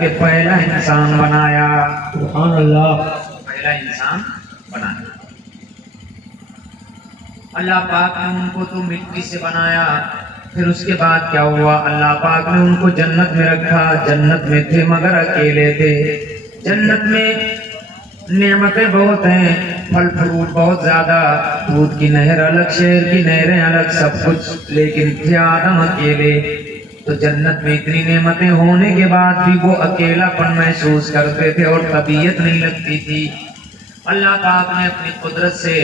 کہ پہلا انسان بنایا. سبحان اللہ. پہلا انسان بنایا. اللہ پاک نے ان کو تو مٹی سے بنایا. پھر اس کے بعد کیا ہوا؟ اللہ پاک نے ان کو جنت میں رکھا. جنت میں تھے مگر اکیلے تھے. جنت میں نعمتیں بہت ہیں، پھل فروٹ بہت زیادہ، دودھ کی نہر الگ، شہر کی نہریں الگ، سب کچھ، لیکن تھے آدم اکیلے. تو جنت میں اتنی نعمتیں ہونے کے بعد بھی وہ اکیلا پن محسوس کرتے تھے اور طبیعت نہیں لگتی تھی. اللہ پاک نے اپنی قدرت سے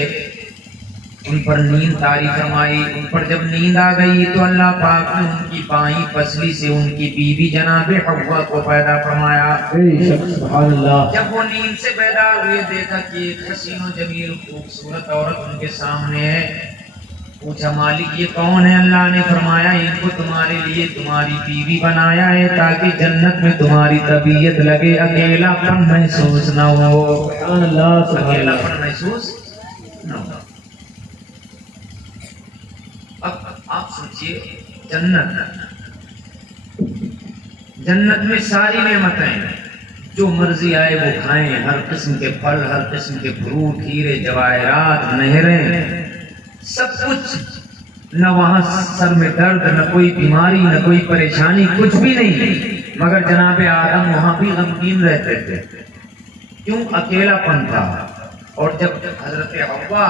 ان پر نیند طاری فرمائی. ان پر جب نیند آ گئی تو اللہ پاک نے ان کی بائیں پسلی سے ان کی بیوی جناب حوا کو پیدا فرمایا. سبحان اللہ. جب وہ نیند سے بیدار ہوئے، دیکھا کہ ایک حسین و جمیل خوبصورت عورت ان کے سامنے ہے. پوچھا مالک یہ کون ہے؟ اللہ نے فرمایا ان کو تمہارے لیے تمہاری بیوی بنایا ہے تاکہ جنت میں تمہاری طبیعت لگے، اکیلا پن محسوس نہ ہو. سبحان اللہ. اکیلا پن محسوس نہ ہو. اب آپ سوچئے جنت میں ساری نعمتیں، جو مرضی آئے وہ کھائیں، ہر قسم کے پھل، ہر قسم کے فروٹ، ہیرے جواہرات، نہریں، سب کچھ. نہ وہاں سر میں درد، نہ کوئی بیماری، نہ کوئی پریشانی، کچھ بھی نہیں. مگر جناب آدم وہاں بھی غمگین رہتے تھے. کیوں؟ اکیلا پن تھا. اور جب حضرت حوا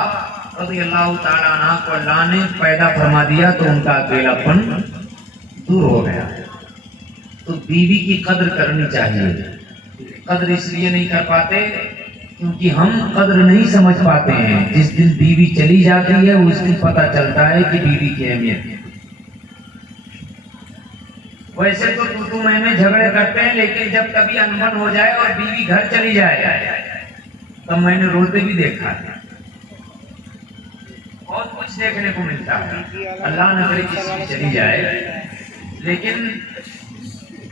رضی اللہ تعالیٰ عنہ کو اللہ نے پیدا فرما دیا تو ان کا اکیلا پن دور ہو گیا. تو بیوی کی قدر کرنی چاہیے. قدر اس لیے نہیں کر پاتے کیونکہ ہم قدر نہیں سمجھ پاتے ہیں. جس دن بیوی چلی جاتی ہے اس دن پتہ چلتا ہے کہ بیوی کی اہمیت ہے. ویسے تو میں جھگڑے کرتے ہیں، لیکن جب کبھی انبن ہو جائے اور بیوی گھر چلی جائے تب میں نے روتے بھی دیکھا ہے. بہت کچھ دیکھنے کو ملتا ہے. اللہ نہ کرے کسی کی چلی جائے، لیکن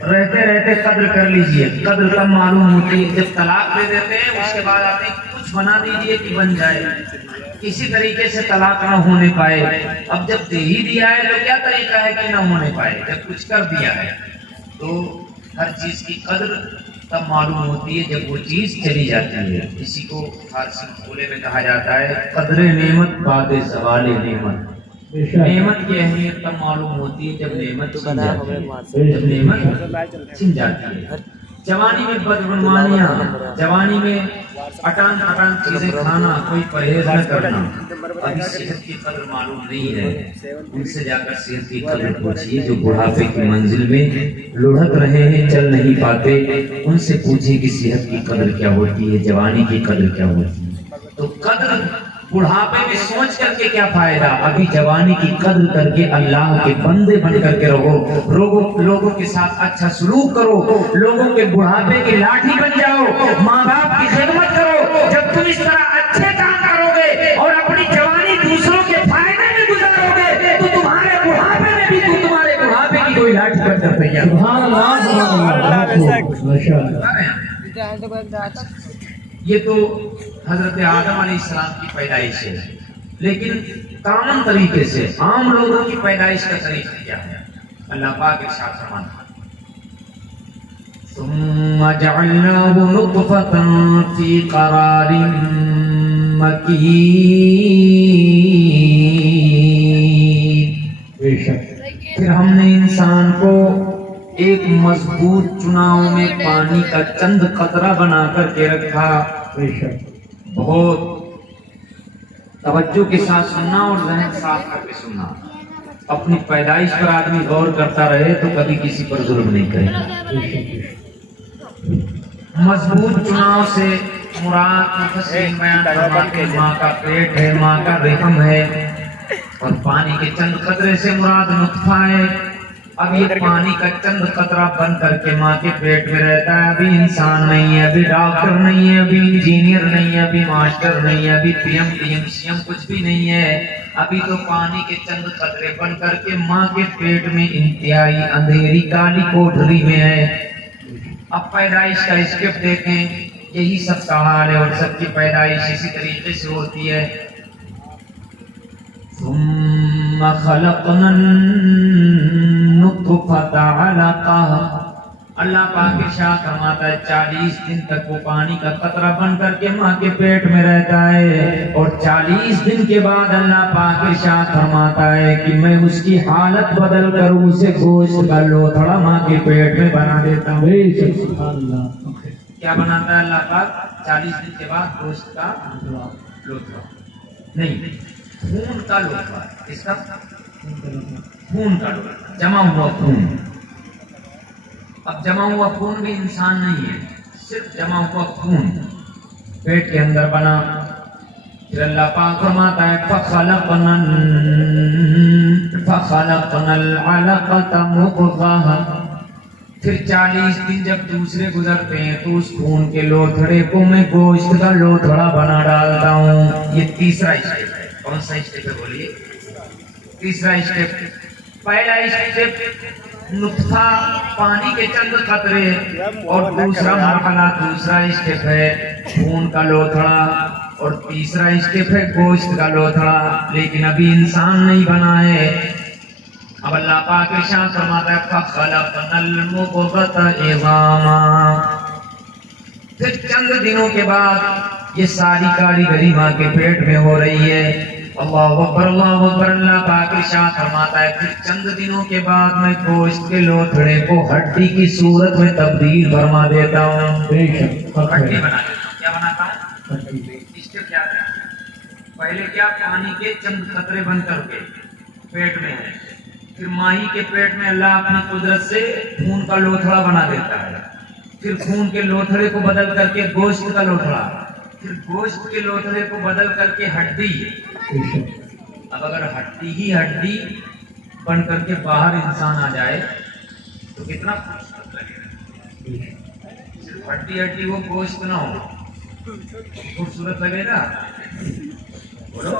رہتے رہتے قدر کر لیجئے. قدر کم معلوم ہوتی ہے جب طلاق دے دیتے ہیں، اس کے بعد آتے کچھ بنا دیجئے کہ بن جائے. کسی طریقے سے طلاق نہ ہونے پائے. اب جب دے ہی دیا ہے تو کیا طریقہ ہے کہ نہ ہونے پائے؟ جب کچھ کر دیا ہے تو ہر چیز کی قدر تب معلوم ہوتی ہے جب وہ چیز چلی جاتی ہے. کسی کو فارسی بولے میں کہا جاتا ہے قدر نعمت بعد زوال نعمت. نعمت کی اہمیت تب معلوم ہوتی ہے جب نعمت چھن جاتی ہے. جوانی میں بدعنوانیاں، جوانی میں اٹان پٹان چیزیں کھانا، کوئی پرہیز نہ کرنا. ابھی صحت کی قدر معلوم نہیں ہے. ان سے جا کر صحت کی قدر پوچھیے. جو بڑھاپے کی منزل میں لڑھک رہے ہیں، چل نہیں پاتے، ان سے پوچھیے کہ صحت کی قدر کیا ہوتی ہے، جوانی کی قدر کیا ہوتی ہے. تو قدر بڑھاپے میں سوچ کر کے کیا فائدہ؟ ابھی جوانی کی قدر کر کے اللہ کے بندے بن کر کے رہو. لوگوں کے ساتھ اچھا سلوک کرو. لوگوں کے بڑھاپے کی لاٹھی بن جاؤ. ماں باپ کی خدمت کرو. جب تم اس طرح اچھے کام کرو گے اور اپنی جوانی دوسروں کے فائدے میں گزارو گے تو تمہارے بڑھاپے میں بھی تمہارے بڑھاپے کی کوئی لاٹھی بن کر تیار. سبحان اللہ. یہ تو حضرت آدم علیہ السلام کی پیدائش ہے، لیکن کامن طریقے سے عام لوگوں کی پیدائش کا طریقہ کیا ہے؟ اللہ پاک ارشاد فرماتا ہے ثم جعلناه نطفة في قرار مكين. پھر ہم نے انسان کو ایک مضبوط چناؤ میں پانی کا چند قطرہ بنا کر کے رکھا. بہت توجہ کے ساتھ سننا اور ذہن صاف کر کے سننا. اپنی پیدائش پر آدمی غور کرتا رہے تو کبھی کسی پر ظلم نہیں کرے گا. مضبوط چناؤ سے مراد مفسرین بیان فرماتے ہیں ماں کا پیٹ ہے، ماں کا رحم ہے، اور پانی کے چند قطرے سے مراد نطفہ ہے. اب یہ پانی کا چند قطرہ بن کر کے ماں کے پیٹ میں رہتا ہے. ابھی انسان نہیں ہے، ابھی ڈاکٹر نہیں ہے، ابھی انجینئر نہیں ہے، ابھی ماسٹر نہیں ہے، ابھی پی ایم سی ایم کچھ بھی نہیں ہے. ابھی تو پانی کے چند قطرے بن کر کے ماں کے پیٹ میں انتہائی اندھیری کالی کوٹھری میں ہے. اب پیدائش کا اسکرپٹ دیکھیں، یہی سب کا حال ہے اور سب کی پیدائش اسی طریقے سے ہوتی ہے. ثم خلقنا النطفة علقة. اللہ پاک ارشاد فرماتا ہے 40 دن تک وہ پانی کا قطرہ بن کر کے ماں کے پیٹ میں رہتا ہے، اور 40 دن کے بعد اللہ پاک ارشاد فرماتا ہے کہ میں اس کی حالت بدل کر اسے گوشت کا لوتھڑا ماں کے پیٹ میں بنا دیتا ہوں۔ سبحان اللہ۔ کیا بناتا ہے اللہ پاک؟ 40 دن کے بعد گوشت کا لوتھڑا نہیں، خون کا لوتھڑا۔ اس کا خون کا لوتھڑا، جمع ہوا خون۔ اب جمع ہوا خون بھی انسان نہیں ہے، صرف جمع ہوا خون پیٹ کے اندر بنا۔ پھر اللہ پاک فرماتا ہے فَخَلَقْنَا الْعَلَقَةَ مُضْغَةً۔ پھر 40 دن جب دوسرے گزرتے ہیں تو اس خون کے لوتھڑے کو میں گوشت کا لوتھڑا بنا ڈالتا ہوں۔ یہ تیسرا اسٹیپ ہے۔ کون سا اسٹیپ ہے بولیے؟ تیسرا اسٹیپ۔ پہلا اسٹیپ نطفہ پانی کے چند قطرے، اور دوسرا مرحلہ دوسرا اسٹیپ ہے خون کا لوتھڑا، اور تیسرا اسٹیپ ہے گوشت کا لوتھڑا۔ لیکن ابھی انسان نہیں بنا ہے۔ اب اللہ پاک ارشاد فرماتا ہے فَخَلَقْنَا الْمُضْغَةَ عِظَامًا۔ پھر چند دنوں کے بعد یہ ساری کاریگری ماں کے پیٹ میں ہو رہی ہے۔ اللہ اکبر اللہ اکبر۔ اللہ پاک ارشاد فرماتا ہے پھر چند دنوں کے بعد میں گوشت کے لوتھڑے کو ہڈی کی صورت میں تبدیل فرما دیتا ہوں۔ ہڈی بنا دیتا ہوں۔ کیا بناتا ہوں؟ اسٹیپ کیا ہے؟ پہلے کیا؟ پانی کے چند قطرے بن کر کے پیٹ میں ہے، پھر ماہی کے پیٹ میں اللہ اپنی قدرت سے خون کا لوتھڑا بنا دیتا ہے، پھر خون کے لوتھڑے کو بدل کر کے گوشت کا لوتھڑا، پھر گوشت کے لوتھڑے کو بدل کر کے ہڈی۔ اب اگر ہڈی ہی ہڈی بن کر کے باہر انسان آ جائے تو کتنا خوبصورت لگے گا۔ صرف ہڈی ہڈی وہ گوشت نہ ہو، خوبصورت لگے گا؟ بولو،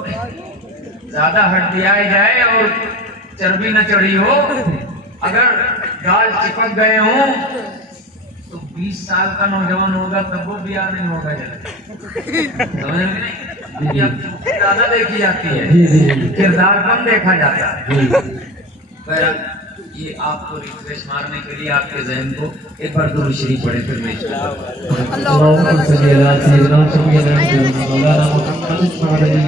زیادہ ہڈی آ جائے اور چربی نہ چڑھی ہو، اگر گال چپک گئے ہوں تو 20 سال کا نوجوان ہوگا تب وہ بیاہ نہیں ہوگا۔ سمجھ میں نہیں؟ اب زیادہ دیکھی جاتی ہے، کردار کم دیکھا جاتا ہے۔ یہ آپ کو ریفریش مارنے کے لیے آپ کے ذہن کو ایک بار درود شریف پڑھے، پھر میں اللهم صل على سيدنا سيدنا مولانا محمد وعلى آله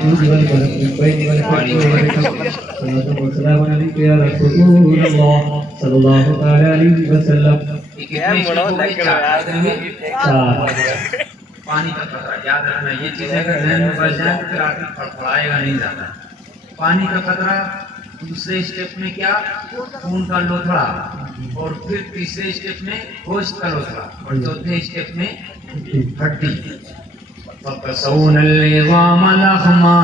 وسلم عليك يا رسول الله صلى الله تعالى عليه وسلم۔ پانی کا قطرہ یاد رکھنا، یہ چیز اگر ذہن میں بچ جائے تو پھر آدمی پھڑپڑائے گا نہیں زیادہ۔ پانی کا قطرہ، دوسرے اسٹیپ میں کیا؟ خون کا لوتھڑا، اور پھر تیسرے اسٹیپ میں گوشت کا لوتھڑا، اور چوتھے اسٹیپ میں ہڈی۔ فَقَسَوْنَ الْعِظَامَ لَحْمًا۔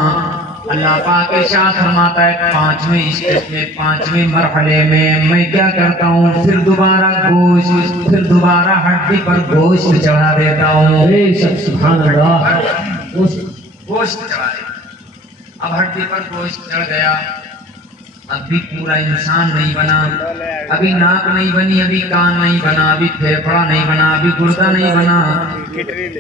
اللہ پاک ارشاد فرماتا ہے 5ویں اسٹیپ میں، 5ویں مرحلے میں میں کیا کرتا ہوں؟ پھر دوبارہ گوشت، پھر دوبارہ ہڈی پر گوشت چڑھا دیتا ہوں۔ سبحان اللہ۔ گوشت چڑھا دیتا ہوں۔ اب ہڈی پر گوشت چڑھ گیا، اب بھی پورا انسان نہیں بنا، ابھی ناک نہیں بنی، ابھی کان نہیں بنا، ابھی پھیپھڑا نہیں بنا، ابھی گردہ نہیں بنا،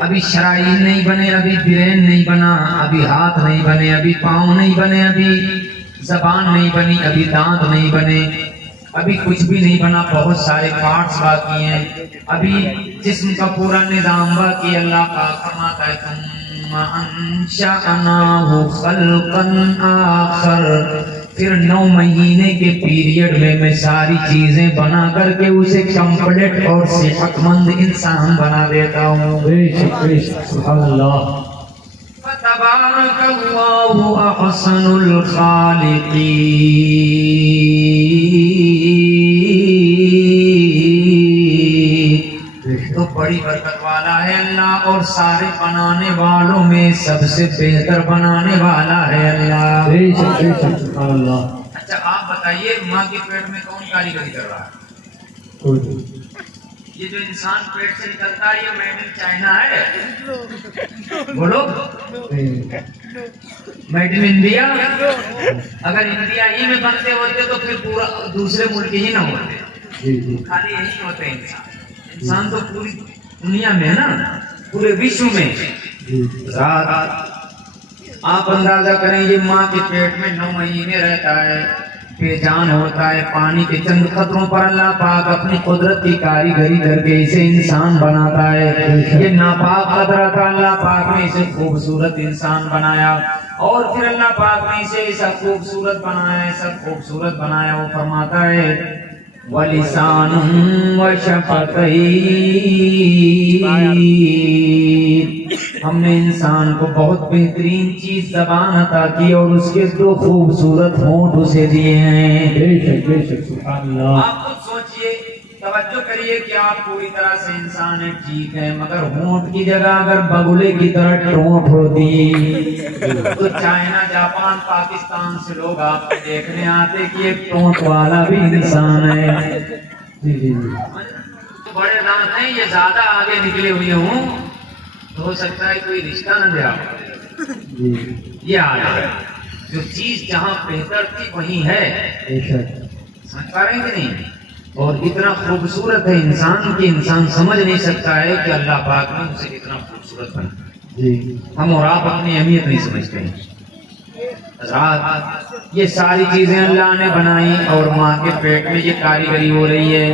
ابھی شرائین نہیں بنے، ابھی برین نہیں بنا، ابھی ہاتھ نہیں بنے، ابھی پاؤں نہیں بنے، ابھی زبان نہیں بنی، ابھی دانت نہیں بنے، ابھی کچھ بھی نہیں بنا، بہت سارے پارٹس باقی ہیں، ابھی جسم کا پورا نظام باقی۔ اللہ پاک فرماتا ہے ثم انشأناه خلقا آخر۔ پھر 9 مہینے کے پیریڈ میں ساری چیزیں بنا کر کے اسے کمپلیٹ اور صحت مند انسان بنا دیتا ہوں۔ سبحان اللہ۔ فتبارک اللہ احسن الخالقین۔ تو بڑی برکت والا ہے اللہ، اور سارے بنانے والوں میں سب سے بہتر بنانے والا ہے اللہ۔ سبحان اللہ۔ اچھا آپ بتائیے، ماں کے پیٹ میں کون کاریگری کر رہا ہے؟ یہ جو انسان پیٹ سے نکلتا ہے یہ میڈ ان چائنا ہے؟ بولو، میڈ ان انڈیا؟ اگر انڈیا ہی میں بنتے ہوتے تو پھر پورا دوسرے ملک ہی نہ ہوتے، خالی یہی ہوتے انسان۔ انسان تو پوری دنیا میں ہے نا، پورے وشو میں۔ آپ اندازہ کریں، یہ ماں کے پیٹ میں 9 مہینے رہتا ہے، بے جان ہوتا ہے. پانی کے چند قطروں پر اللہ پاک اپنی قدرت کی کاریگری کر کے اسے انسان بناتا ہے. یہ ناپاک قطرہ تھا, اللہ پاک نے اسے خوبصورت انسان بنایا, اور پھر اللہ پاک نے اسے ایسا خوبصورت بنایا, ایسا خوبصورت بنایا. وہ فرماتا ہے وَلِسَانٌ وَشَفَتَيْنِ, ہم نے انسان کو بہت بہترین چیز زبان عطا کی اور اس کے 2 خوبصورت ہونٹ اسے دیے ہیں. بے شک سبحان اللہ. آپ خود سوچئے, توجہ کریے کہ آپ پوری طرح سے انسان ہیں, ٹھیک ہے, مگر ہونٹ کی جگہ اگر بگلے کی طرح ٹونٹ ہوتی تو چائنا, جاپان, پاکستان سے لوگ آپ کو دیکھنے آتے کہ ایک ٹونٹ والا بھی انسان ہے. جی جی بڑے دانت ہیں, یہ زیادہ آگے نکلے ہوئے ہوں تو ہو سکتا ہے کوئی رشتہ نہ دے آپ. جی یہ آ ہے جو چیز جہاں بہتر تھی وہیں ہے. بے شک. سمجھ پا رہے ہیں کہ نہیں؟ اور اتنا خوبصورت ہے انسان کہ انسان سمجھ نہیں سکتا ہے کہ اللہ پاک نے اسے کتنا خوبصورت بنا. جی ہم اور آپ اپنی اہمیت نہیں سمجھتے ہیں. یہ ساری چیزیں اللہ نے بنائی اور ماں کے پیٹ میں یہ کاریگری ہو رہی ہے.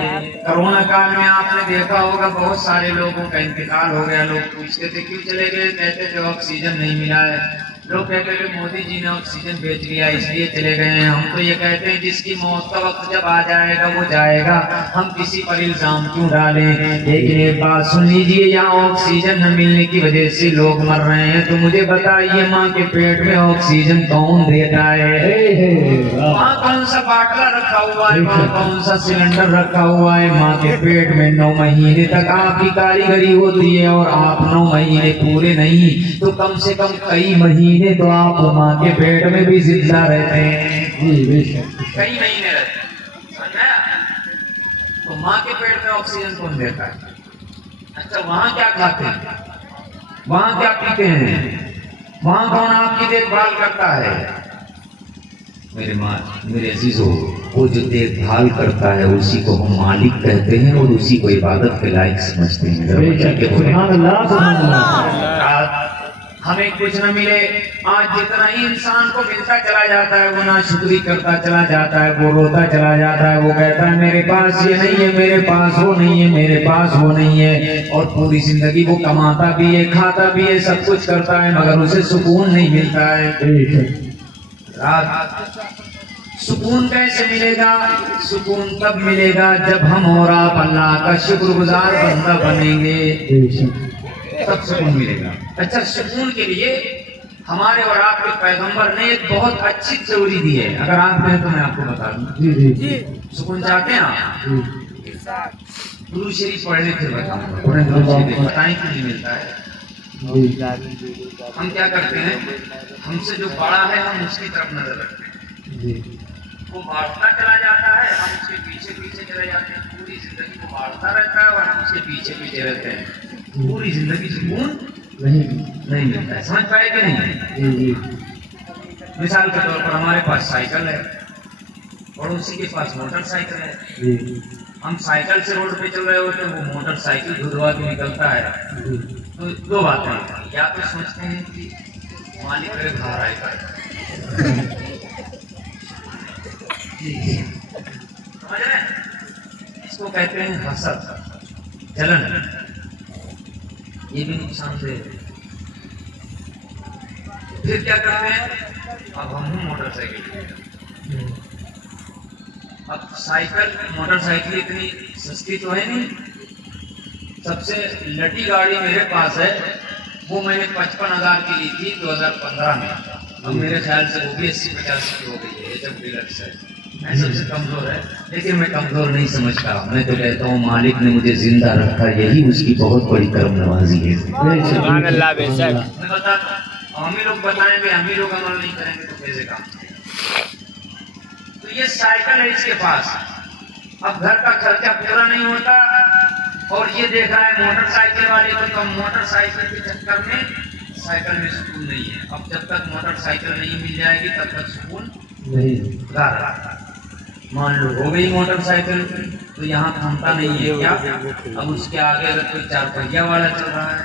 کرونا کال میں آپ نے دیکھا ہوگا بہت سارے لوگوں کا انتقال ہو گیا. لوگ پوچھتے تھے کیوں چلے گئے, کہتے تھے آکسیجن نہیں ملا ہے. لوگ کہتے ہیں مودی جی نے آکسیجن بیچ لیا اس لیے چلے گئے ہیں. ہم تو یہ کہتے ہیں جس کی موت کا وقت جب آ جائے گا وہ جائے گا, ہم کسی پر الزام کیوں ڈالیں. لیکن ایک بات سن لیجئے, یہاں آکسیجن نہ ملنے کی وجہ سے لوگ مر رہے ہیں, تو مجھے بتائیے ماں کے پیٹ میں آکسیجن کون دیتا ہے؟ وہاں کون سا باٹلا رکھا ہوا ہے, وہاں کون سا سلنڈر رکھا ہوا ہے. ماں کے پیٹ میں 9 مہینے تک آپ کی کاریگری ہوتی ہے, اور آپ 9 مہینے پورے نہیں تو کم سے کم کئی مہینے تو آپ ماں کے پیٹ میں بھی زندہ رہتے ہیں. کئی مہینے رہتے ہیں, سمجھا؟ تو ماں کے پیٹ میں آکسیجن کون دیتا ہے؟ اچھا وہاں کیا کھاتے ہیں, وہاں کیا پیتے ہیں, وہاں کون آپ کی دیکھ بھال کرتا ہے؟ میرے ماں, میرے عزیزو, وہ جو دیکھ بھال کرتا ہے اسی کو ہم مالک کہتے ہیں اور اسی کو عبادت کے لائق سمجھتے ہیں. سبحان اللہ سبحان اللہ. ہمیں کچھ نہ ملے, آج جتنا ہی انسان کو ملتا چلا جاتا ہے وہ ناشکری کرتا چلا جاتا ہے, وہ روتا چلا جاتا ہے, وہ کہتا ہے میرے پاس یہ نہیں ہے, میرے پاس وہ نہیں ہے, میرے پاس وہ نہیں ہے. اور پوری زندگی وہ کماتا بھی ہے, کھاتا بھی ہے, سب کچھ کرتا ہے, مگر اسے سکون نہیں ملتا ہے. سکون کیسے ملے گا؟ سکون تب ملے گا جب ہم اور آپ اللہ کا شکر گزار بندہ بنیں گے, تب سکون ملے گا. اچھا, سکون کے لیے ہمارے اور آپ کے پیغمبر نے ایک بہت اچھی تھیوری دی ہے. اگر آپ کہیں تو میں آپ کو بتا دوں. سکون چاہتے ہیں آپ؟ درود شریف پڑھنے سے بتاؤں, بتائیں کیوں نہیں ملتا ہے. ہم کیا کرتے ہیں, ہم سے جو بڑا ہے ہم اس کی طرف نظر رکھتے ہیں. وہ بڑھتا چلا جاتا ہے, ہم اس کے پیچھے پیچھے چلے جاتے ہیں. پوری زندگی وہ بڑھتا رہتا ہے اور ہم اس کے پیچھے پیچھے رہتے ہیں. پوری زندگی سکون نہیں ملتا ہے. سمجھ پائے کہ نہیں؟ مثال کے طور پر ہمارے پاس سائیکل ہے, پڑوسی کے پاس موٹر سائیکل ہے. ہم سائیکل سے روڈ پہ چل رہے ہوتے ہیں, وہ موٹر سائیکل دھدوا کے نکلتا ہے. تو 2 باتیں, یا تو سوچتے ہیں کہ مالک میرے گھر آئے گا, سمجھ رہے ہیں, اس کو کہتے ہیں حسد, جلن. یہ بھی نقصان دہ ہے. پھر کیا کرتے ہیں, اب ہم موٹر سائیکل, اب سائیکل موٹر سائیکل اتنی سستی تو ہے نہیں. سب سے لٹی گاڑی میرے پاس ہے, وہ میں نے 55,000 کی لی تھی 2015 میں. اب میرے خیال سے وہ بھی 80-85 کی ہو گئی ہے. جب ڈیلکس ہے, میں سب سے کمزور ہے, لیکن میں کمزور نہیں سمجھتا. میں تو کہتا ہوں مالک نے مجھے زندہ رکھا, یہی اس کی بہت بڑی کرم نوازی ہے. سبحان اللہ. بے شک. میں بتاتا ہوں, ہم ہی لوگ بتائیں گے, ہم ہی لوگ عمل نہیں کریں گے تو کیسے کام. تو یہ سائیکل ہے اس کے پاس, اب گھر کا خرچہ پورا نہیں ہوتا, اور یہ دیکھ رہا ہے موٹر سائیکل والے کو, تو موٹر سائیکل کے چکر میں سائیکل میں سکون نہیں ہے. اب جب تک موٹر سائیکل نہیں مل جائے گی تب تک سکون نہیں. مان لو ہو گئی موٹر سائیکل, تو یہاں تھمتا نہیں ہے کیا. اب اس کے آگے اگر کوئی 4 پہیا والا چل رہا ہے,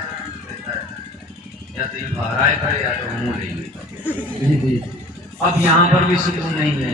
یا تو یہ باہر آئے کرے یا تو ہم لیں گے. اب یہاں پر بھی سکون نہیں ہے.